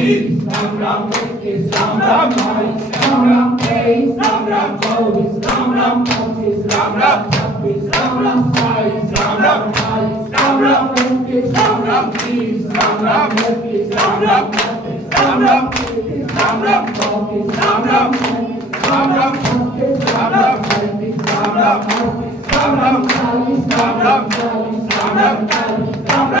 Ram Ram is Ram Ram Ram Ram is Ram Ram is Ram Ram is Ram Ram is Ram Ram is Ram Ram Ram Ram is Ram Ram is Ram Ram is Ram Ram is Ram Ram is Ram Ram is Ram Ram Ram Ram is Ram Ram is Ram Ram Ram Ram is Ram Ram Ram Ram